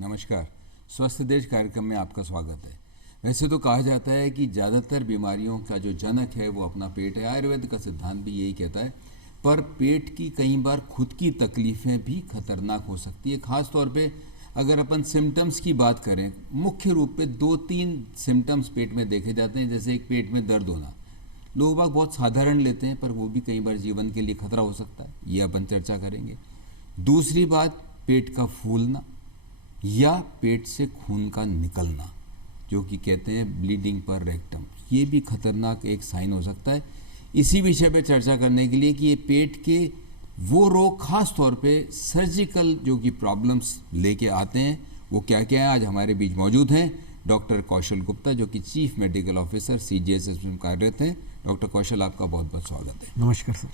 नमस्कार। स्वस्थ देश कार्यक्रम में आपका स्वागत है। वैसे तो कहा जाता है कि ज़्यादातर बीमारियों का जो जनक है वो अपना पेट है। आयुर्वेद का सिद्धांत भी यही कहता है। पर पेट की कई बार खुद की तकलीफ़ें भी खतरनाक हो सकती है। ख़ास तौर पे अगर अपन सिम्टम्स की बात करें, मुख्य रूप पे 2-3 सिम्टम्स पेट में देखे जाते हैं। जैसे एक पेट में दर्द होना, लोग बाग बहुत साधारण लेते हैं पर वो भी कई बार जीवन के लिए खतरा हो सकता है, ये अपन चर्चा करेंगे। दूसरी बात, पेट का फूलना या पेट से खून का निकलना, जो कि कहते हैं ब्लीडिंग पर रेक्टम, ये भी खतरनाक एक साइन हो सकता है। इसी विषय पे चर्चा करने के लिए कि ये पेट के वो रोग, खास तौर पे सर्जिकल जो कि प्रॉब्लम्स लेके आते हैं, वो क्या क्या है, आज हमारे बीच मौजूद हैं डॉक्टर कौशल गुप्ता, जो कि चीफ मेडिकल ऑफिसर CGHS में कार्यरत हैं। डॉक्टर कौशल, आपका बहुत बहुत स्वागत है। नमस्कार सर।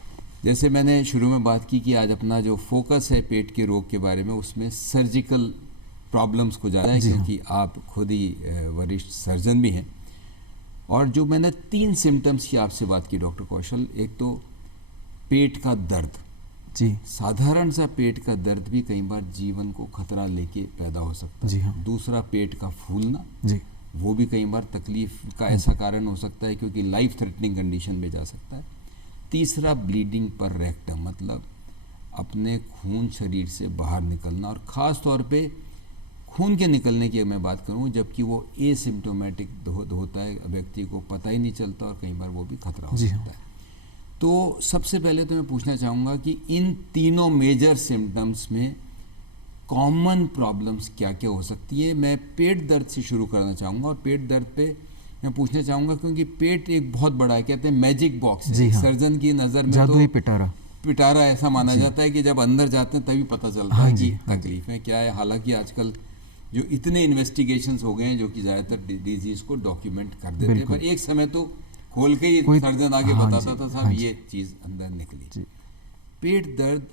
जैसे मैंने शुरू में बात की कि आज अपना जो फोकस है पेट के रोग के बारे में, उसमें सर्जिकल प्रॉब्लम्स को ज़्यादा है, क्योंकि आप खुद ही वरिष्ठ सर्जन भी हैं। और जो मैंने 3 सिम्टम्स की आपसे बात की डॉक्टर कौशल, एक तो पेट का दर्द जी, साधारण सा पेट का दर्द भी कई बार जीवन को खतरा लेके पैदा हो सकता है। जी हाँ। दूसरा, पेट का फूलना जी, वो भी कई बार तकलीफ का ऐसा कारण हो सकता है क्योंकि लाइफ थ्रेटनिंग कंडीशन में जा सकता है। तीसरा, ब्लीडिंग पर रेक्टम, मतलब अपने खून शरीर से बाहर निकलना, और ख़ास तौर पे खून के निकलने की मैं बात करूं जबकि वो एसिम्प्टोमेटिक होता है, व्यक्ति को पता ही नहीं चलता, और कई बार वो भी खतरा हो सकता है। तो सबसे पहले तो मैं पूछना चाहूँगा कि इन तीनों मेजर सिम्टम्स में कॉमन प्रॉब्लम्स क्या क्या हो सकती है। मैं पेट दर्द से शुरू करना चाहूँगा, और पेट दर्द पे मैं पूछना चाहूँगा क्योंकि पेट एक बहुत बड़ा है, कहते हैं मैजिक बॉक्स है। हाँ। सर्जन की नज़र में जादुई तो पिटारा ऐसा माना जाता है कि जब अंदर जाते हैं तभी पता चलता है कि तकलीफें क्या है। हालांकि आजकल जो इतने इन्वेस्टिगेशंस हो गए हैं जो कि ज़्यादातर डिजीज़ को डॉक्यूमेंट कर देते हैं, पर एक समय तो खोल के ही सर्जन आगे बताता था, साहब ये चीज़ अंदर निकली। पेट दर्द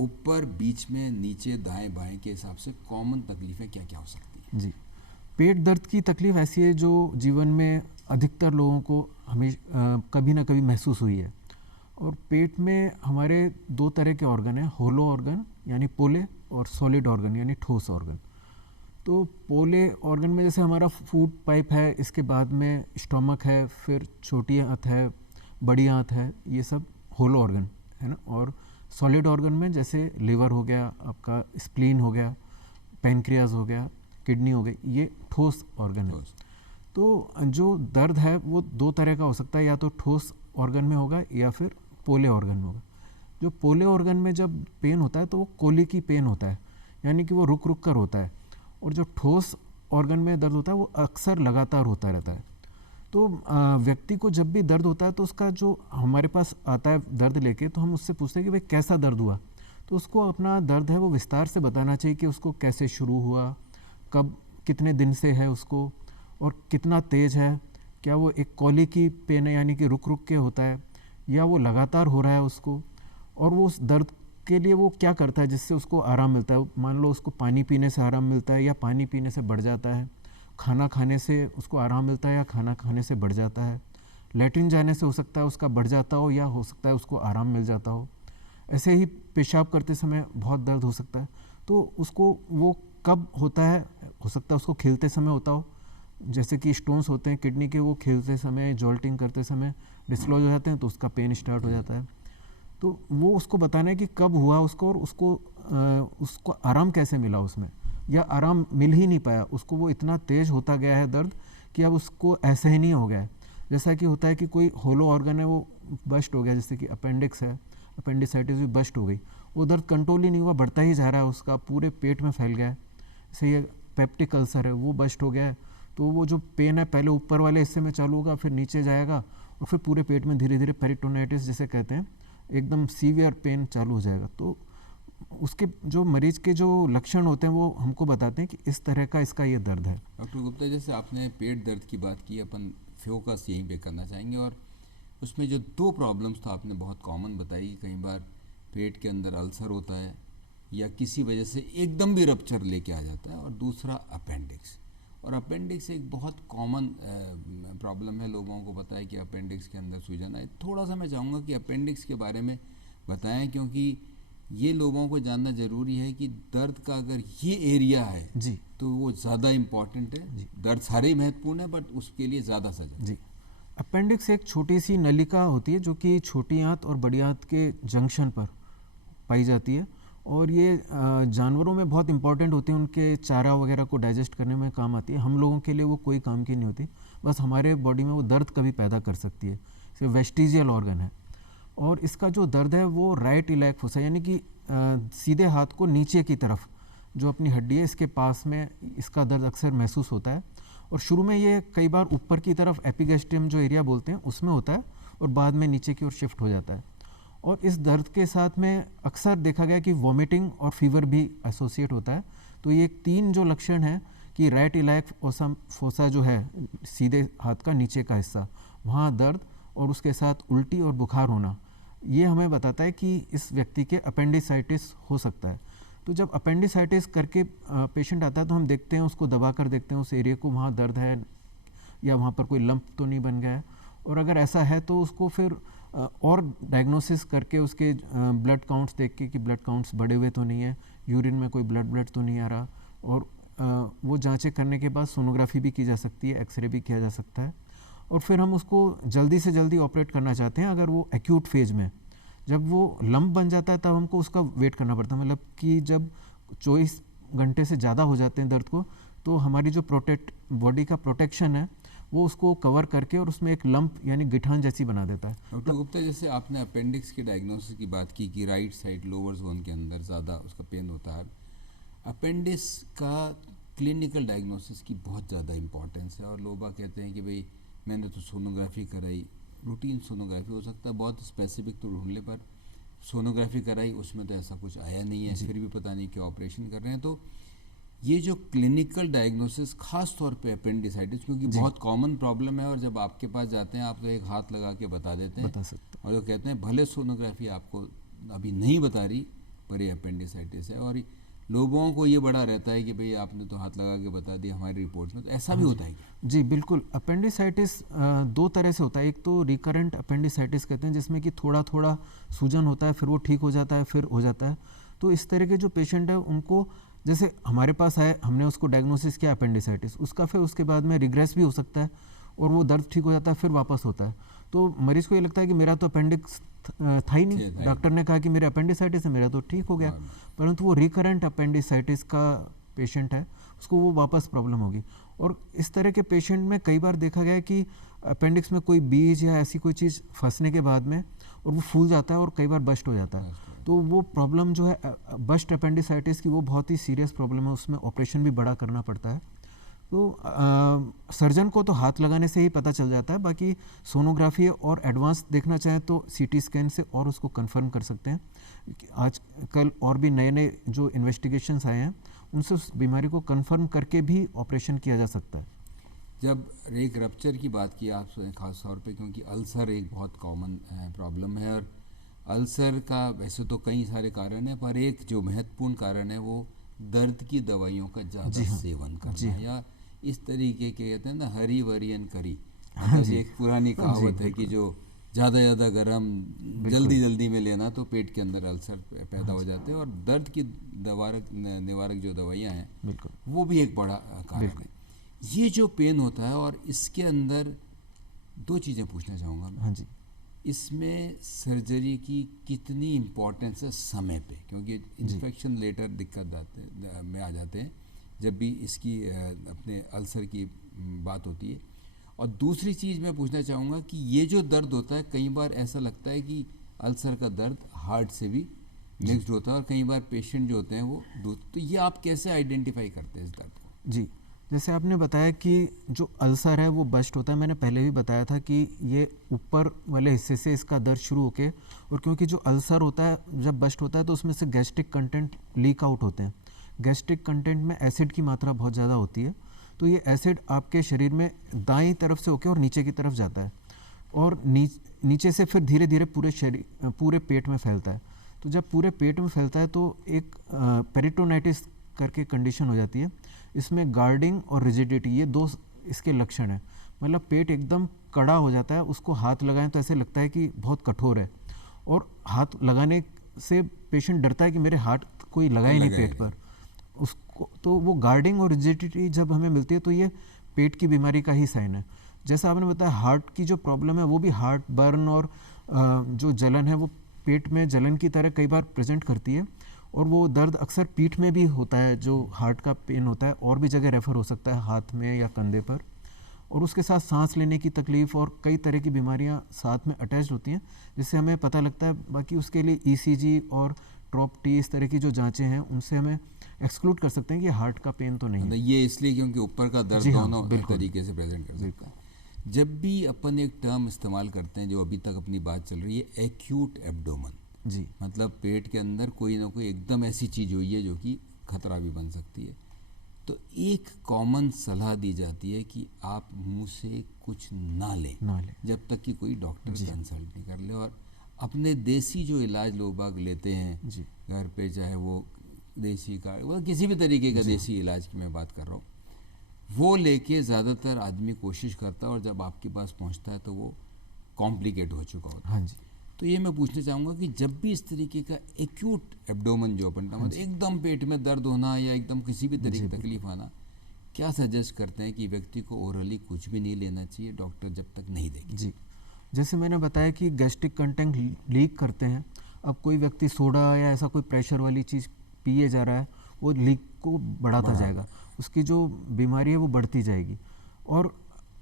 ऊपर, बीच में, नीचे, दाएं बाएं के हिसाब से कॉमन तकलीफें क्या क्या हो सकती हैं? जी, पेट दर्द की तकलीफ ऐसी है जो जीवन में अधिकतर लोगों को हमेशा कभी ना कभी महसूस हुई है। और पेट में हमारे 2 तरह के ऑर्गन हैं, होलो ऑर्गन यानी पोले, और सॉलिड ऑर्गन यानी ठोस ऑर्गन। तो पोले ऑर्गन में जैसे हमारा फूड पाइप है, इसके बाद में स्टोमक है, फिर छोटी आंत है, बड़ी आंत है, ये सब होलो ऑर्गन है ना। और सॉलिड ऑर्गन में जैसे लिवर हो गया, आपका स्प्लीन हो गया, पैनक्रियाज हो गया, किडनी हो गई, ये ठोस ऑर्गन है। तो जो दर्द है वो 2 तरह का हो सकता है, या तो ठोस ऑर्गन में होगा या फिर पोले ऑर्गन में होगा। जो पोले ऑर्गन में जब पेन होता है तो वो कोलिकी पेन होता है, यानी कि वो रुक रुक कर होता है। और जो ठोस ऑर्गन में दर्द होता है वो अक्सर लगातार होता रहता है। तो व्यक्ति को जब भी दर्द होता है तो उसका जो हमारे पास आता है दर्द लेके, तो हम उससे पूछते हैं कि भाई कैसा दर्द हुआ। तो उसको अपना दर्द है वो विस्तार से बताना चाहिए कि उसको कैसे शुरू हुआ, कब, कितने दिन से है उसको, और कितना तेज़ है, क्या वो एक कोलिकी पेन है यानी कि रुक रुक के होता है, या वो लगातार हो रहा है उसको, और वो उस दर्द के लिए वो क्या करता है जिससे उसको आराम मिलता है। मान लो उसको पानी पीने से आराम मिलता है, या पानी पीने से बढ़ जाता है, खाना खाने से उसको आराम मिलता है, या खाना खाने से बढ़ जाता है, लैट्रिन जाने से हो सकता है उसका बढ़ जाता हो, या हो सकता है उसको आराम मिल जाता हो। ऐसे ही पेशाब करते समय बहुत दर्द हो सकता है। तो उसको वो कब होता है, हो सकता है उसको खिलते समय होता हो, जैसे कि स्टोन्स होते हैं किडनी के, वो खिलते समय, जॉल्टिंग करते समय डिस्लॉज हो जाते हैं, तो उसका पेन स्टार्ट हो जाता है। तो वो उसको बताना है कि कब हुआ उसको, और उसको आराम कैसे मिला उसमें, या आराम मिल ही नहीं पाया उसको, वो इतना तेज़ होता गया है दर्द कि अब उसको ऐसे ही नहीं हो गया है। जैसा कि होता है कि कोई होलो ऑर्गन है वो बस्ट हो गया, जैसे कि अपेंडिक्स है, अपेंडिसाइटिस भी बस्ट हो गई, वो दर्द कंट्रोल ही नहीं हुआ, बढ़ता ही जा रहा है, उसका पूरे पेट में फैल गया है। जैसे ये पेप्टिक अल्सर है, वो बस्ट हो गया है, तो वो जो पेन है पहले ऊपर वाले हिस्से में चालू होगा, फिर नीचे जाएगा, और फिर पूरे पेट में धीरे धीरे पेरिटोनाइटिस जिसे कहते हैं, एकदम सीवियर पेन चालू हो जाएगा। तो उसके जो मरीज के जो लक्षण होते हैं वो हमको बताते हैं कि इस तरह का इसका ये दर्द है। डॉक्टर गुप्ता, जैसे आपने पेट दर्द की बात की, अपन फोकस यहीं पे करना चाहेंगे, और उसमें जो 2 प्रॉब्लम्स तो आपने बहुत कॉमन बताई, कई बार पेट के अंदर अल्सर होता है या किसी वजह से एकदम भी रप्चर लेके आ जाता है, और दूसरा अपेंडिक्स। और अपेंडिक्स एक बहुत कॉमन प्रॉब्लम है, लोगों को पता है कि अपेंडिक्स के अंदर सूजन है। थोड़ा सा मैं चाहूँगा कि अपेंडिक्स के बारे में बताएं, क्योंकि ये लोगों को जानना ज़रूरी है कि दर्द का अगर ये एरिया है जी तो वो ज़्यादा इम्पॉर्टेंट है। दर्द सारे ही महत्वपूर्ण है बट उसके लिए ज़्यादा सजग। जी। अपेंडिक्स एक छोटी सी नलिका होती है जो कि छोटी आंत और बड़ी आंत के जंक्शन पर पाई जाती है, और ये जानवरों में बहुत इंपॉर्टेंट होती है, उनके चारा वगैरह को डाइजेस्ट करने में काम आती है। हम लोगों के लिए वो कोई काम की नहीं होती, बस हमारे बॉडी में वो दर्द कभी पैदा कर सकती है। इसे वेस्टिजियल ऑर्गन है, और इसका जो दर्द है वो राइट इलैक फोसा यानी कि सीधे हाथ को नीचे की तरफ जो अपनी हड्डी है इसके पास में इसका दर्द अक्सर महसूस होता है। और शुरू में ये कई बार ऊपर की तरफ एपिगैस्ट्रियम जो एरिया बोलते हैं उसमें होता है, और बाद में नीचे की ओर शिफ्ट हो जाता है। और इस दर्द के साथ में अक्सर देखा गया कि वॉमिटिंग और फीवर भी एसोसिएट होता है। तो ये 3 जो लक्षण हैं कि राइट इलैक फोसा जो है सीधे हाथ का नीचे का हिस्सा, वहाँ दर्द और उसके साथ उल्टी और बुखार होना, ये हमें बताता है कि इस व्यक्ति के अपेंडिसाइटिस हो सकता है। तो जब अपेंडिसाइटिस करके पेशेंट आता है तो हम देखते हैं, उसको दबा कर देखते हैं उस एरिया को, वहाँ दर्द है या वहाँ पर कोई लंप तो नहीं बन गया है, और अगर ऐसा है तो उसको फिर और डायग्नोसिस करके उसके ब्लड काउंट्स देख के कि ब्लड काउंट्स बढ़े हुए तो नहीं है, यूरिन में कोई ब्लड तो नहीं आ रहा, और वो जांचें करने के बाद सोनोग्राफी भी की जा सकती है, एक्सरे भी किया जा सकता है, और फिर हम उसको जल्दी से जल्दी ऑपरेट करना चाहते हैं। अगर वो एक्यूट फेज में, जब वो लंप बन जाता है तब हमको उसका वेट करना पड़ता है, मतलब कि जब 24 घंटे से ज़्यादा हो जाते हैं दर्द को, तो हमारी जो बॉडी का प्रोटेक्शन है वो उसको कवर करके और उसमें एक लंप यानी गिठान जैसी बना देता है। डॉक्टर गुप्ता, जैसे आपने अपेंडिक्स के डायग्नोसिस की बात की कि राइट साइड लोअर जोन के अंदर ज़्यादा उसका पेन होता है, अपेंडिक्स का क्लिनिकल डायग्नोसिस की बहुत ज़्यादा इंपॉर्टेंस है। और लोग कहते हैं कि भाई मैंने तो सोनोग्राफी कराई, रूटीन सोनोग्राफी हो सकता है, बहुत स्पेसिफिक तो ढूंढ ले, पर सोनोग्राफी कराई उसमें तो ऐसा कुछ आया नहीं है, फिर भी पता नहीं क्या ऑपरेशन कर रहे हैं। तो ये जो क्लिनिकल डायग्नोसिस खास तौर पे अपेंडिसाइटिस, क्योंकि बहुत कॉमन प्रॉब्लम है, और जब आपके पास जाते हैं आप तो एक हाथ लगा के बता देते हैं, बता सकते और वो कहते हैं भले सोनोग्राफी आपको अभी नहीं बता रही पर ये अपेंडिसाइटिस है। और लोगों को ये बड़ा रहता है कि भाई आपने तो हाथ लगा के बता दिया हमारी रिपोर्ट में, तो ऐसा भी होता है क्या? जी बिल्कुल। अपेंडिसाइटिस 2 तरह से होता है। एक तो रिकरेंट अपेंडिसाइटिस कहते हैं, जिसमें कि थोड़ा थोड़ा सूजन होता है, फिर वो ठीक हो जाता है, फिर हो जाता है। तो इस तरह के जो पेशेंट है उनको, जैसे हमारे पास आए, हमने उसको डायग्नोसिस किया अपेंडिसाइटिस, उसका फिर उसके बाद में रिग्रेस भी हो सकता है और वो दर्द ठीक हो जाता है, फिर वापस होता है। तो मरीज़ को ये लगता है कि मेरा तो अपेंडिक्स था ही नहीं, डॉक्टर ने कहा कि मेरे अपेंडिसाइटिस है, मेरा तो ठीक हो गया, परंतु वो रिकरेंट अपेंडिसाइटिस का पेशेंट है, उसको वो वापस प्रॉब्लम होगी। और इस तरह के पेशेंट में कई बार देखा गया है कि अपेंडिक्स में कोई बीज या ऐसी कोई चीज़ फंसने के बाद में और वो फूल जाता है और कई बार बस्ट हो जाता है। तो वो प्रॉब्लम जो है बस्ट अपेंडिसाइटिस की, वो बहुत ही सीरियस प्रॉब्लम है, उसमें ऑपरेशन भी बड़ा करना पड़ता है। तो सर्जन को तो हाथ लगाने से ही पता चल जाता है, बाकी सोनोग्राफी और एडवांस देखना चाहें तो सीटी स्कैन से और उसको कंफर्म कर सकते हैं। आजकल और भी नए नए जो इन्वेस्टिगेशंस आए हैं उनसे उस बीमारी को कंफर्म करके भी ऑपरेशन किया जा सकता है। जब एक रप्चर की बात की आप खास तौर पे, क्योंकि अल्सर एक बहुत कॉमन प्रॉब्लम है, और अल्सर का वैसे तो कई सारे कारण हैं, पर एक जो महत्वपूर्ण कारण है वो दर्द की दवाइयों का ज़्यादा सेवन करना, या इस तरीके के कहते हैं ना हरी वरियन करी, मतलब एक पुरानी कहावत है कि जो ज़्यादा गरम जल्दी में लेना तो पेट के अंदर अल्सर पैदा हो जाते हैं, और दर्द की निवारक जो दवाइयाँ हैं वो भी एक बड़ा कारण है। ये जो पेन होता है, और इसके अंदर 2 चीज़ें पूछना चाहूँगा मैं। हाँ जी। इसमें सर्जरी की कितनी इम्पोर्टेंस है समय पे, क्योंकि इन्फेक्शन लेटर दिक्कत में आ जाते हैं जब भी इसकी अपने अल्सर की बात होती है। और दूसरी चीज़ मैं पूछना चाहूँगा कि ये जो दर्द होता है, कई बार ऐसा लगता है कि अल्सर का दर्द हार्ट से भी मिक्स्ड होता है, और कई बार पेशेंट जो होते हैं वो तो ये आप कैसे आइडेंटिफाई करते हैं इस दर्द को? जी, जैसे आपने बताया कि जो अल्सर है वो बस्ट होता है, मैंने पहले भी बताया था कि ये ऊपर वाले हिस्से से इसका दर्द शुरू होके, और क्योंकि जो अल्सर होता है जब बस्ट होता है तो उसमें से गैस्ट्रिक कंटेंट लीक आउट होते हैं। गैस्ट्रिक कंटेंट में एसिड की मात्रा बहुत ज़्यादा होती है, तो ये एसिड आपके शरीर में दाईं तरफ से होकर और नीचे की तरफ जाता है, और नीचे से फिर धीरे धीरे पूरे पेट में फैलता है। तो जब पूरे पेट में फैलता है तो एक पेरिटोनाइटिस करके कंडीशन हो जाती है। इसमें गार्डिंग और रिजिडिटी, ये 2 इसके लक्षण हैं। मतलब पेट एकदम कड़ा हो जाता है, उसको हाथ लगाएं तो ऐसे लगता है कि बहुत कठोर है, और हाथ लगाने से पेशेंट डरता है कि मेरे हाथ कोई लगा ही नहीं पेट पर उसको, तो वो गार्डिंग और रिजिडिटी जब हमें मिलती है तो ये पेट की बीमारी का ही साइन है। जैसा आपने बताया हार्ट की जो प्रॉब्लम है वो भी हार्ट बर्न और जो जलन है वो पेट में जलन की तरह कई बार प्रेजेंट करती है, और वो दर्द अक्सर पीठ में भी होता है, जो हार्ट का पेन होता है और भी जगह रेफर हो सकता है, हाथ में या कंधे पर, और उसके साथ सांस लेने की तकलीफ़ और कई तरह की बीमारियां साथ में अटैच होती हैं, जिससे हमें पता लगता है। बाकी उसके लिए ईसीजी और ट्रॉप टी इस तरह की जो जांचें हैं उनसे हमें एक्सक्लूड कर सकते हैं कि हार्ट का पेन तो नहीं है। ये इसलिए क्योंकि ऊपर का दर्द जी हाँ, दोनों बिल्कुल। तरीके से प्रेजेंट कर सकता है। जब भी अपन एक टर्म इस्तेमाल करते हैं जो अभी तक अपनी बात चल रही है, एक्यूट एब्डोमेन, जी मतलब पेट के अंदर कोई ना कोई एकदम ऐसी चीज़ हुई है जो कि खतरा भी बन सकती है, तो एक कॉमन सलाह दी जाती है कि आप मुंह से कुछ ना लें जब तक कि कोई डॉक्टर कंसल्ट नहीं कर ले, और अपने देसी जो इलाज लोग बाग लेते हैं घर पे, चाहे वो देसी का वो किसी भी तरीके का देसी इलाज की मैं बात कर रहा हूँ, वो लेके ज़्यादातर आदमी कोशिश करता है और जब आपके पास पहुँचता है तो वो कॉम्प्लिकेट हो चुका होता है। हाँ जी। तो ये मैं पूछना चाहूँगा कि जब भी इस तरीके का एक्यूट एब्डोमेन जो अपन मतलब एकदम पेट में दर्द होना या एकदम किसी भी तरीके की तकलीफ आना, क्या सजेस्ट करते हैं कि व्यक्ति को ओरली कुछ भी नहीं लेना चाहिए डॉक्टर जब तक नहीं देखे? जी, जैसे मैंने बताया कि गैस्ट्रिक कंटेंट लीक करते हैं। अब कोई व्यक्ति सोडा या ऐसा कोई प्रेशर वाली चीज़ पिए जा रहा है, वो लीक को बढ़ाता जाएगा, उसकी जो बीमारी है वो बढ़ती जाएगी, और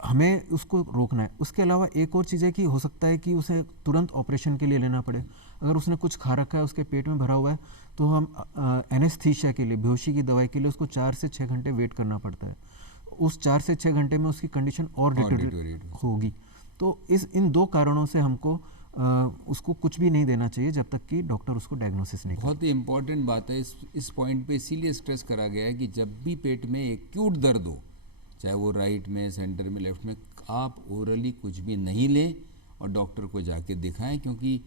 हमें उसको रोकना है। उसके अलावा एक और चीज़ है कि हो सकता है कि उसे तुरंत ऑपरेशन के लिए लेना पड़े। अगर उसने कुछ खा रखा है, उसके पेट में भरा हुआ है, तो हम एनेस्थीसिया के लिए, बेहोशी की दवाई के लिए उसको 4 से 6 घंटे वेट करना पड़ता है। उस 4 से 6 घंटे में उसकी कंडीशन और डिटेरियोरेट होगी। तो इन दो कारणों से हमको उसको कुछ भी नहीं देना चाहिए जब तक कि डॉक्टर उसको डायग्नोसिस नहीं करे। बहुत ही इंपॉर्टेंट बात है, इस पॉइंट पे इसीलिए स्ट्रेस करा गया है कि जब भी पेट में एक्यूट दर्द हो, चाहे वो राइट में, सेंटर में, लेफ्ट में, आप ओरली कुछ भी नहीं लें और डॉक्टर को जाके दिखाएं, क्योंकि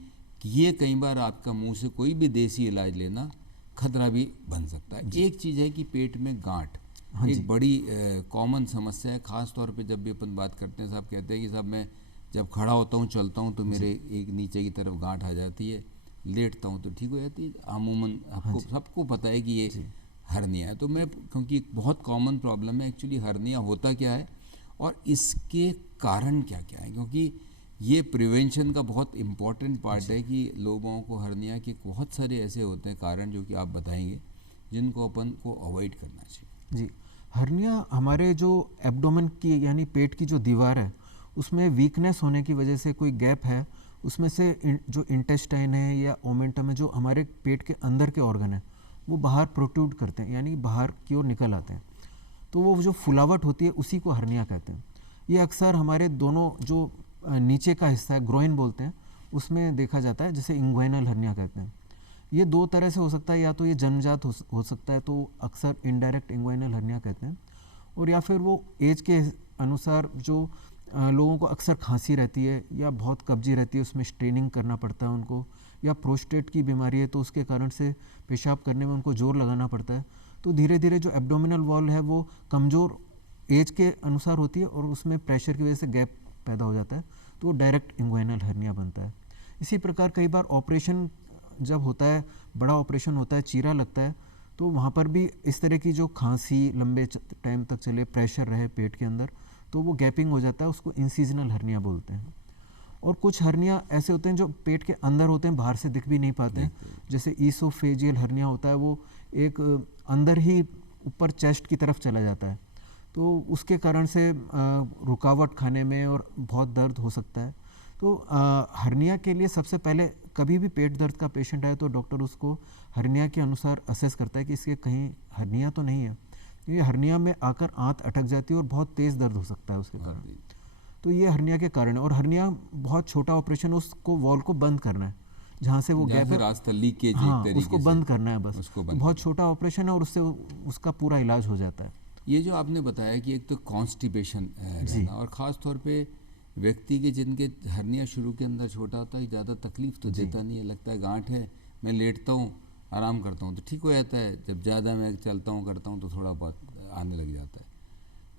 ये कई बार आपका मुंह से कोई भी देसी इलाज लेना खतरा भी बन सकता है। एक चीज़ है कि पेट में गांठ एक बड़ी कॉमन समस्या है, ख़ास तौर पे जब भी अपन बात करते हैं। साहब कहते हैं कि साहब मैं जब खड़ा होता हूँ, चलता हूँ, तो मेरे एक नीचे की तरफ गांठ आ जाती है, लेटता हूँ तो ठीक हो जाती है। अमूमन आपको सबको पता है कि ये हर्निया है। तो मैं, क्योंकि एक बहुत कॉमन प्रॉब्लम है एक्चुअली हर्निया होता क्या है और इसके कारण क्या क्या है, क्योंकि ये प्रिवेंशन का बहुत इम्पॉर्टेंट पार्ट है कि लोगों को हर्निया के बहुत सारे ऐसे होते हैं कारण जो कि आप बताएंगे जिनको अपन को अवॉइड करना चाहिए। जी, हर्निया हमारे जो एब्डोमेन की यानी पेट की जो दीवार है उसमें वीकनेस होने की वजह से कोई गैप है, उसमें से जो इंटेस्टाइन है या ओमेंटम है, जो हमारे पेट के अंदर के ऑर्गन है, वो बाहर प्रोट्रूड करते हैं, यानी बाहर की ओर निकल आते हैं। तो वो जो फुलावट होती है उसी को हर्निया कहते हैं। ये अक्सर हमारे दोनों जो नीचे का हिस्सा है, ग्रोइन बोलते हैं, उसमें देखा जाता है, जिसे इंग्वाइनल हर्निया कहते हैं। ये दो तरह से हो सकता है, या तो ये जन्मजात हो सकता है, तो अक्सर इनडायरेक्ट इंग्वाइनल हर्निया कहते हैं, और या फिर वो एज के अनुसार जो लोगों को अक्सर खांसी रहती है या बहुत कब्जी रहती है, उसमें स्ट्रेनिंग करना पड़ता है उनको, या प्रोस्टेट की बीमारी है तो उसके कारण से पेशाब करने में उनको जोर लगाना पड़ता है। तो धीरे धीरे जो एब्डोमिनल वॉल है वो कमज़ोर एज के अनुसार होती है और उसमें प्रेशर की वजह से गैप पैदा हो जाता है, तो वो डायरेक्ट इंग्वाइनल हर्निया बनता है। इसी प्रकार कई बार ऑपरेशन जब होता है, बड़ा ऑपरेशन होता है, चीरा लगता है, तो वहाँ पर भी इस तरह की जो खांसी लंबे टाइम तक चले, प्रेशर रहे पेट के अंदर, तो वो गैपिंग हो जाता है, उसको इंसीजनल हर्निया बोलते हैं। और कुछ हर्निया ऐसे होते हैं जो पेट के अंदर होते हैं, बाहर से दिख भी नहीं पाते हैं, जैसे ईसोफेजियल हर्निया होता है, वो एक अंदर ही ऊपर चेस्ट की तरफ चला जाता है, तो उसके कारण से रुकावट खाने में और बहुत दर्द हो सकता है। तो हर्निया के लिए सबसे पहले कभी भी पेट दर्द का पेशेंट आए तो डॉक्टर उसको हर्निया के अनुसार असेस करता है कि इसके कहीं हर्निया तो नहीं है। ये हर्निया में आकर आंत अटक जाती है और बहुत तेज़ दर्द हो सकता है उसके कारण। तो ये हर्निया के कारण है। और हर्निया बहुत छोटा ऑपरेशन, उसको वॉल को बंद करना है, जहाँ से वो गैप है, हाँ, उसको बंद करना है बस। तो बहुत छोटा ऑपरेशन है और उससे उसका पूरा इलाज हो जाता है। ये जो आपने बताया कि एक तो कॉन्स्टिपेशन रहना, और ख़ास तौर पे व्यक्ति के जिनके हर्निया शुरू के अंदर छोटा होता है, ज़्यादा तकलीफ तो देता नहीं है, लगता है गांठ है, मैं लेटता हूँ, आराम करता हूँ तो ठीक हो जाता है, जब ज़्यादा मैं चलता हूँ करता हूँ तो थोड़ा बहुत आने लग जाता है।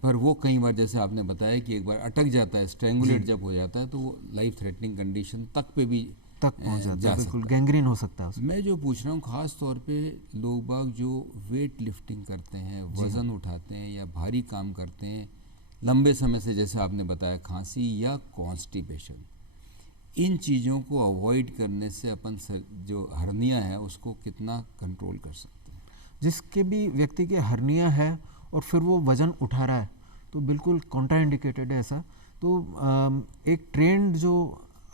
पर वो कई बार, जैसे आपने बताया कि एक बार अटक जाता है, स्ट्रेंगुलेट जब हो जाता है, तो वो लाइफ थ्रेटनिंग कंडीशन तक पे भी तक पहुंच जाता जा है, बिल्कुल सकता है। गैंग्रीन हो सकता है उसमें। मैं जो पूछ रहा हूँ ख़ास तौर पे लोग बाग जो वेट लिफ्टिंग करते हैं, वज़न उठाते हैं या भारी काम करते हैं लंबे समय से, जैसे आपने बताया खांसी या कॉन्स्टिपेशन, इन चीज़ों को अवॉइड करने से अपन जो हर्निया है उसको कितना कंट्रोल कर सकते हैं? जिसके भी व्यक्ति के हर्निया है और फिर वो वज़न उठा रहा है तो बिल्कुल कॉन्ट्राइंडिकेटेड है ऐसा। तो एक ट्रेंड जो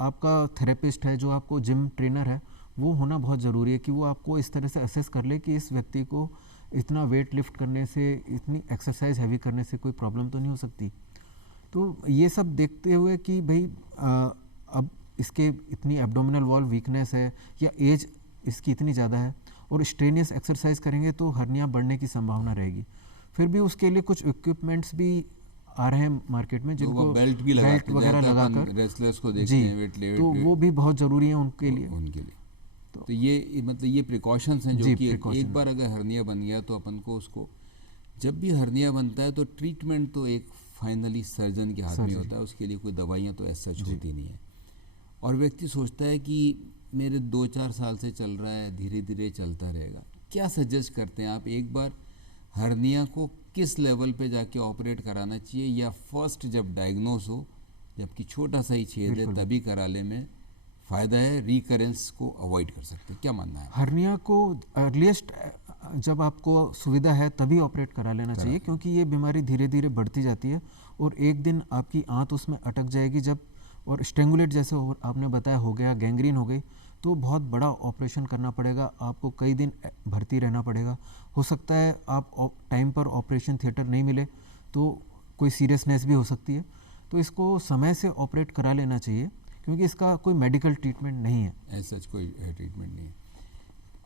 आपका थेरेपिस्ट है, जो आपको जिम ट्रेनर है, वो होना बहुत ज़रूरी है कि वो आपको इस तरह से असेस कर ले कि इस व्यक्ति को इतना वेट लिफ्ट करने से, इतनी एक्सरसाइज हैवी करने से कोई प्रॉब्लम तो नहीं हो सकती। तो ये सब देखते हुए कि भाई अब इसके इतनी एब्डोमिनल वॉल वीकनेस है या एज इसकी इतनी ज़्यादा है और स्ट्रेनियस एक्सरसाइज करेंगे तो हर्निया बढ़ने की संभावना रहेगी। फिर भी उसके लिए कुछ इक्विपमेंट्स भी आ रहे हैं मार्केट में, तो जिनको वो बेल्ट भी लगाते हैं, वगैरह जैसे अपन लगाकर, रेसलर्स को देखते जी, हैं वेट तो वो भी बहुत ज़रूरी है उनके लिए। उनके लिए तो ये मतलब ये प्रिकॉशंस हैं जो जी, कि precaution एक बार अगर हर्निया बन गया तो अपन को उसको, जब भी हर्निया बनता है तो ट्रीटमेंट तो एक फाइनली सर्जन के हाथ में होता है, उसके लिए कोई दवाइयाँ तो ऐसा होती नहीं है। और व्यक्ति सोचता है कि मेरे 2-4 साल से चल रहा है, धीरे धीरे चलता रहेगा। क्या सजेस्ट करते हैं आप, एक बार हर्निया को किस लेवल पे जाके ऑपरेट कराना चाहिए, या फर्स्ट जब डायग्नोस हो, जबकि छोटा सा ही छेद है तभी करा ले में फ़ायदा है, रिकरेंस को अवॉइड कर सकते हैं? क्या मानना है? हर्निया को अर्लीस्ट जब आपको सुविधा है तभी ऑपरेट करा लेना चाहिए, क्योंकि ये बीमारी धीरे धीरे बढ़ती जाती है और एक दिन आपकी आंत उसमें अटक जाएगी जब, और स्ट्रेंगुलेट जैसे आपने बताया हो गया, गैंग्रीन हो गई, तो बहुत बड़ा ऑपरेशन करना पड़ेगा, आपको कई दिन भर्ती रहना पड़ेगा। हो सकता है आप टाइम पर ऑपरेशन थिएटर नहीं मिले तो कोई सीरियसनेस भी हो सकती है। तो इसको समय से ऑपरेट करा लेना चाहिए, क्योंकि इसका कोई मेडिकल ट्रीटमेंट नहीं है। ऐसा कोई ट्रीटमेंट नहीं है।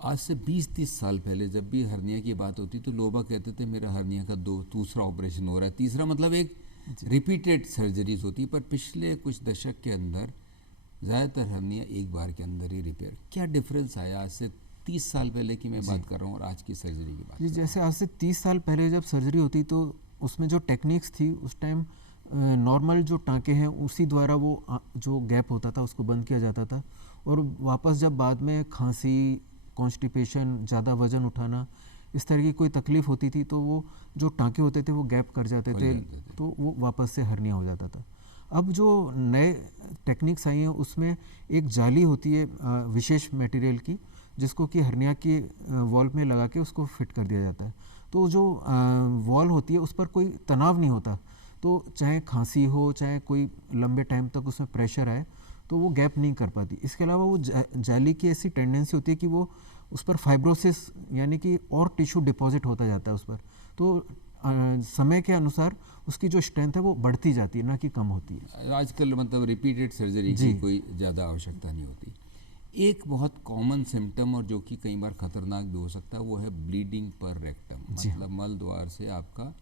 आज से 20-30 साल पहले जब भी हर्निया की बात होती तो लोग कहते थे मेरा हर्निया का दूसरा ऑपरेशन हो रहा है, तीसरा, मतलब एक रिपीटेड सर्जरीज होती। पर पिछले कुछ दशक के अंदर ज़्यादातर हर्निया एक बार के अंदर ही रिपेयर। क्या डिफरेंस आया आज से 30 साल पहले की मैं बात कर रहा हूँ और आज की सर्जरी की बात? जी, जैसे आज से 30 साल पहले जब सर्जरी होती तो उसमें जो टेक्निक्स थी उस टाइम नॉर्मल जो टाँके हैं उसी द्वारा वो जो गैप होता था उसको बंद किया जाता था, और वापस जब बाद में खांसी, कॉन्स्टिपेशन, ज़्यादा वज़न उठाना, इस तरह की कोई तकलीफ़ होती थी तो वो जो टाँके होते थे वो गैप कर जाते थे, तो वो वापस से हर्निया हो जाता था। अब जो नए टेक्निक्स आई हैं उसमें एक जाली होती है विशेष मटेरियल की, जिसको कि हर्निया की वॉल में लगा के उसको फिट कर दिया जाता है। तो जो वॉल होती है उस पर कोई तनाव नहीं होता, तो चाहे खांसी हो, चाहे कोई लंबे टाइम तक उसमें प्रेशर आए तो वो गैप नहीं कर पाती। इसके अलावा वो जाली की ऐसी टेंडेंसी होती है कि वो उस पर फाइब्रोसिस यानी कि और टिश्यू डिपॉजिट होता जाता है उस पर, तो समय के अनुसार उसकी जो स्ट्रेंथ है वो बढ़ती जाती है, ना कि कम होती है। आजकल मतलब रिपीटेड सर्जरी की कोई ज़्यादा आवश्यकता नहीं होती। एक बहुत कॉमन सिम्टम और जो कि कई बार खतरनाक भी हो सकता है वो है ब्लीडिंग पर रेक्टम, मतलब मल द्वार से आपका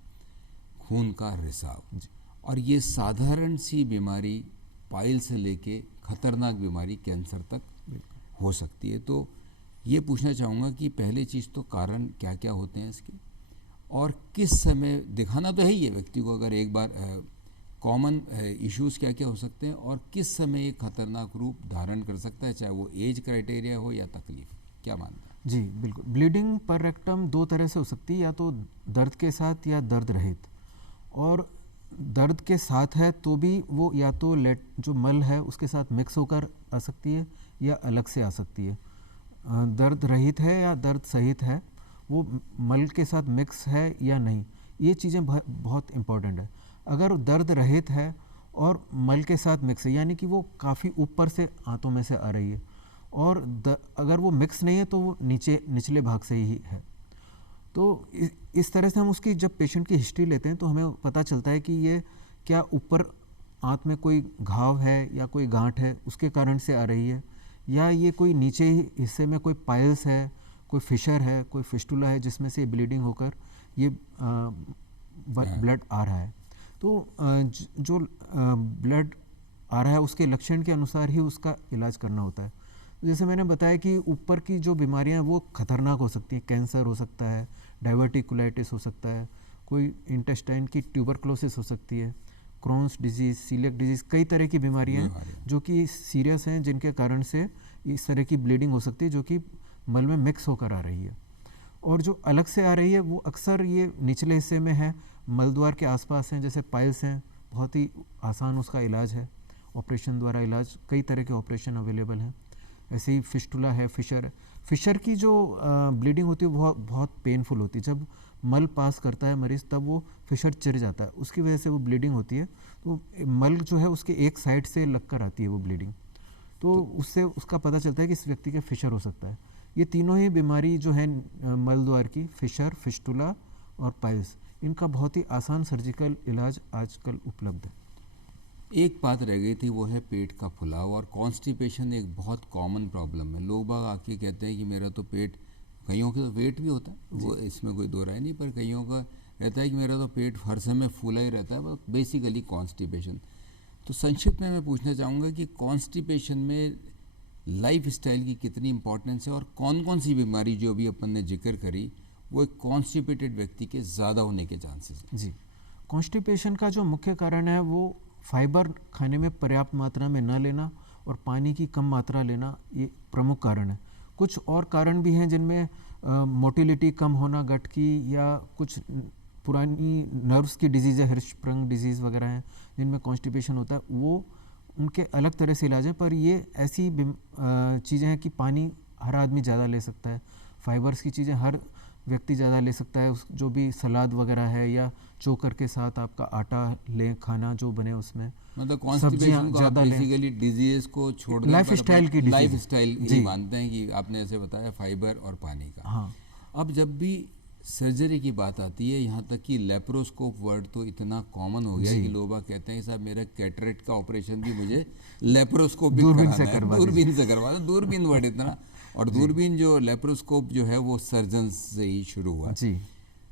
खून का रिसाव। और ये साधारण सी बीमारी पाइल से लेके खतरनाक बीमारी कैंसर तक हो सकती है। तो ये पूछना चाहूँगा कि पहले चीज़ तो कारण क्या क्या होते हैं इसके, और किस समय दिखाना तो है ही है व्यक्ति को, अगर एक बार कॉमन इश्यूज़ क्या क्या हो सकते हैं और किस समय ये खतरनाक रूप धारण कर सकता है, चाहे वो एज क्राइटेरिया हो या तकलीफ। क्या मानता है? जी बिल्कुल, ब्लीडिंग पर रेक्टम दो तरह से हो सकती है, या तो दर्द के साथ या दर्द रहित। और दर्द के साथ है तो भी वो या तो जो मल है उसके साथ मिक्स होकर आ सकती है या अलग से आ सकती है। दर्द रहित है या दर्द सहित है, वो मल के साथ मिक्स है या नहीं, ये चीज़ें बहुत इम्पॉर्टेंट है। अगर दर्द रहित है और मल के साथ मिक्स है, यानी कि वो काफ़ी ऊपर से आंतों में से आ रही है, और अगर वो मिक्स नहीं है तो वो निचले भाग से ही है। तो इस तरह से हम उसकी जब पेशेंट की हिस्ट्री लेते हैं तो हमें पता चलता है कि ये क्या ऊपर आंत में कोई घाव है या कोई गांठ है उसके कारण से आ रही है, या ये कोई नीचे ही हिस्से में कोई पाइल्स है, कोई फिशर है, कोई फिस्टुला है जिसमें से ब्लीडिंग होकर ये ब्लड आ रहा है। तो जो ब्लड आ रहा है उसके लक्षण के अनुसार ही उसका इलाज करना होता है। जैसे मैंने बताया कि ऊपर की जो बीमारियां हैं वो खतरनाक हो सकती हैं, कैंसर हो सकता है, डायवर्टिकुलाइटिस हो सकता है, कोई इंटेस्टाइन की ट्यूबरक्लोसिस हो सकती है, क्रोन्स डिजीज़, सीलियक डिजीज़, कई तरह की बीमारियां हैं जो कि सीरियस हैं, जिनके कारण से इस तरह की ब्लीडिंग हो सकती है जो कि मल में मिक्स होकर आ रही है। और जो अलग से आ रही है वो अक्सर ये निचले हिस्से में है, मल द्वार के आसपास हैं, जैसे पाइल्स हैं, बहुत ही आसान उसका इलाज है, ऑपरेशन द्वारा इलाज, कई तरह के ऑपरेशन अवेलेबल हैं। ऐसे ही फिस्टुला है, फिशर है। फिशर की जो ब्लीडिंग होती है वो बहुत पेनफुल होती है। जब मल पास करता है मरीज़ तब वो फिशर चिर जाता है, उसकी वजह से वो ब्लीडिंग होती है। तो मल जो है उसके एक साइड से लग कर आती है वो ब्लीडिंग, तो उससे उसका पता चलता है कि इस व्यक्ति के फिशर हो सकता है। ये तीनों ही बीमारी जो है मल द्वार की, फिशर, फिस्टुला और पाइल्स, इनका बहुत ही आसान सर्जिकल इलाज आजकल उपलब्ध है। एक बात रह गई थी, वो है पेट का फुलाव और कॉन्स्टिपेशन। एक बहुत कॉमन प्रॉब्लम है। लोग बाग आके कहते हैं कि मेरा तो पेट, कईयों के तो वेट भी होता है, वो इसमें कोई दो राय नहीं, पर कईयों का रहता है कि मेरा तो पेट हर समय फूला ही रहता है, बस बेसिकली कॉन्स्टिपेशन। तो संक्षिप्त में मैं पूछना चाहूँगा कि कॉन्स्टिपेशन में लाइफ स्टाइल की कितनी इंपॉर्टेंस है और कौन कौन सी बीमारी जो अभी अपन ने जिक्र करी वो एक कॉन्स्टिपेटेड व्यक्ति के ज़्यादा होने के चांसेस हैं? जी, कॉन्स्टिपेशन का जो मुख्य कारण है वो फाइबर खाने में पर्याप्त मात्रा में न लेना और पानी की कम मात्रा लेना, ये प्रमुख कारण है। कुछ और कारण भी हैं जिनमें मोटिलिटी कम होना गट की, या कुछ पुरानी नर्व्स की डिजीज़ है, हिर्शस्प्रंग डिजीज़ वगैरह हैं जिनमें कॉन्स्टिपेशन होता है, वो उनके अलग तरह से इलाज है। पर ये ऐसी चीज़ें हैं कि पानी हर आदमी ज़्यादा ले सकता है, फाइबर्स की चीज़ें हर व्यक्ति ज़्यादा ले सकता है, उस जो भी सलाद वगैरह है या चोकर के साथ आपका आटा लें, खाना जो बने उसमें, मतलब कॉन्स्टिपेशन को आप बेसिकली डिजीज को छोड़ दें, लाइफ स्टाइल की लाइफ स्टाइल ही मानते हैं कि आपने ऐसे बताया फाइबर और पानी का। हाँ। अब जब भी सर्जरी की बात आती है, यहाँ तक कि लेप्रोस्कोप वर्ड तो इतना कॉमन हो गया है कि लोग कहते हैं कि साहब मेरा कैटरेक्ट का ऑपरेशन भी मुझे लेप्रोस्कोप भी कराना है, दूरबीन से करवा दो। दूरबीन वर्ड इतना, और दूरबीन जो लेप्रोस्कोप जो है वो सर्जन से ही शुरू हुआ जी।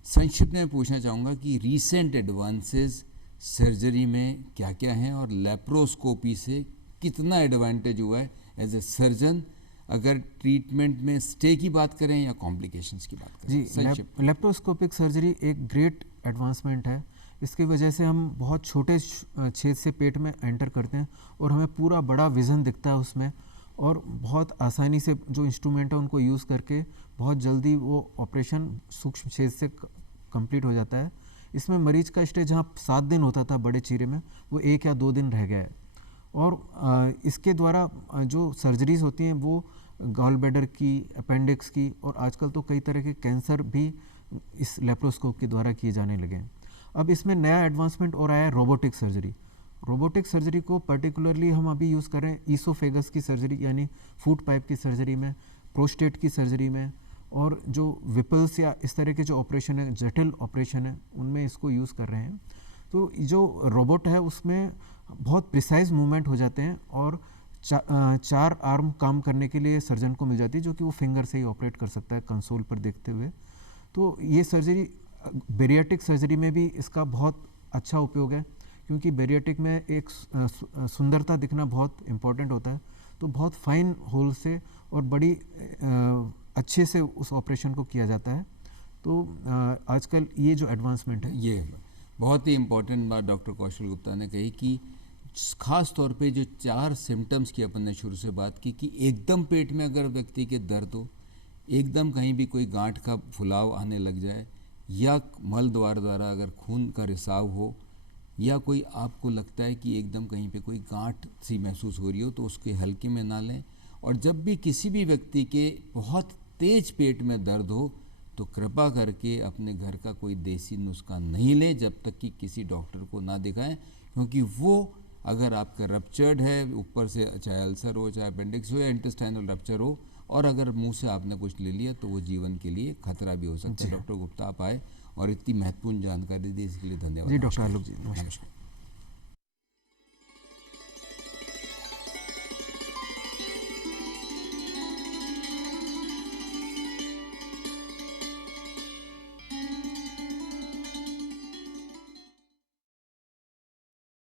संक्षिप्त में पूछना चाहूँगा कि रीसेंट एडवांसेस सर्जरी में क्या क्या हैं और लेप्रोस्कोपी से कितना एडवांटेज हुआ है एज ए सर्जन, अगर ट्रीटमेंट में स्टे की बात करें या कॉम्प्लिकेशंस की बात करें? जी, लेप्रोस्कोपिक सर्जरी एक ग्रेट एडवांसमेंट है। इसकी वजह से हम बहुत छोटे छेद से पेट में एंटर करते हैं और हमें पूरा बड़ा विज़न दिखता है उसमें, और बहुत आसानी से जो इंस्ट्रूमेंट है उनको यूज़ करके बहुत जल्दी वो ऑपरेशन सूक्ष्म छेद से कंप्लीट हो जाता है। इसमें मरीज का स्टे जहाँ 7 दिन होता था बड़े चीरे में, वो 1 या 2 दिन रह गया है। और इसके द्वारा जो सर्जरीज होती हैं वो गॉल ब्लैडर की, अपेंडिक्स की, और आजकल तो कई तरह के कैंसर भी इस लेप्रोस्कोप के द्वारा किए जाने लगे हैं। अब इसमें नया एडवांसमेंट और आया है रोबोटिक सर्जरी। रोबोटिक सर्जरी को पर्टिकुलरली हम अभी यूज़ कर रहे हैं ईसोफेगस की सर्जरी यानी फूड पाइप की सर्जरी में, प्रोस्टेट की सर्जरी में, और जो विपल्स या इस तरह के जो ऑपरेशन है, जटिल ऑपरेशन है, उनमें इसको यूज़ कर रहे हैं। तो जो रोबोट है उसमें बहुत प्रिसाइज मूवमेंट हो जाते हैं और 4 आर्म काम करने के लिए सर्जन को मिल जाती है, जो कि वो फिंगर से ही ऑपरेट कर सकता है कंसोल पर देखते हुए। तो ये सर्जरी बेरियाट्रिक सर्जरी में भी इसका बहुत अच्छा उपयोग है, क्योंकि बेरियाट्रिक में एक सुंदरता दिखना बहुत इम्पोर्टेंट होता है। तो बहुत फाइन होल से और बड़ी अच्छे से उस ऑपरेशन को किया जाता है। तो आजकल ये जो एडवांसमेंट है, ये बहुत ही इम्पोर्टेंट बात डॉक्टर कौशल गुप्ता ने कही कि खास तौर पे जो 4 सिम्टम्स की अपन ने शुरू से बात की कि एकदम पेट में अगर व्यक्ति के दर्द हो, एकदम कहीं भी कोई गांठ का फुलाव आने लग जाए, या मल द्वारा अगर खून का रिसाव हो, या कोई आपको लगता है कि एकदम कहीं पे कोई गांठ सी महसूस हो रही हो, तो उसके हल्के में ना लें। और जब भी किसी भी व्यक्ति के बहुत तेज पेट में दर्द हो तो कृपा करके अपने घर का कोई देसी नुस्खा नहीं लें जब तक कि किसी डॉक्टर को ना दिखाएं, क्योंकि वो अगर आपका रप्चर्ड है ऊपर से, चाहे अल्सर हो, चाहे अपेंडिक्स हो या इंटेस्टाइनल रप्चर हो, और अगर मुंह से आपने कुछ ले लिया तो वो जीवन के लिए खतरा भी हो सकता है। डॉक्टर गुप्ता आप आए और इतनी महत्वपूर्ण जानकारी दी, इसके लिए धन्यवाद। जी डॉक्टर आलोक जी, नमस्कार।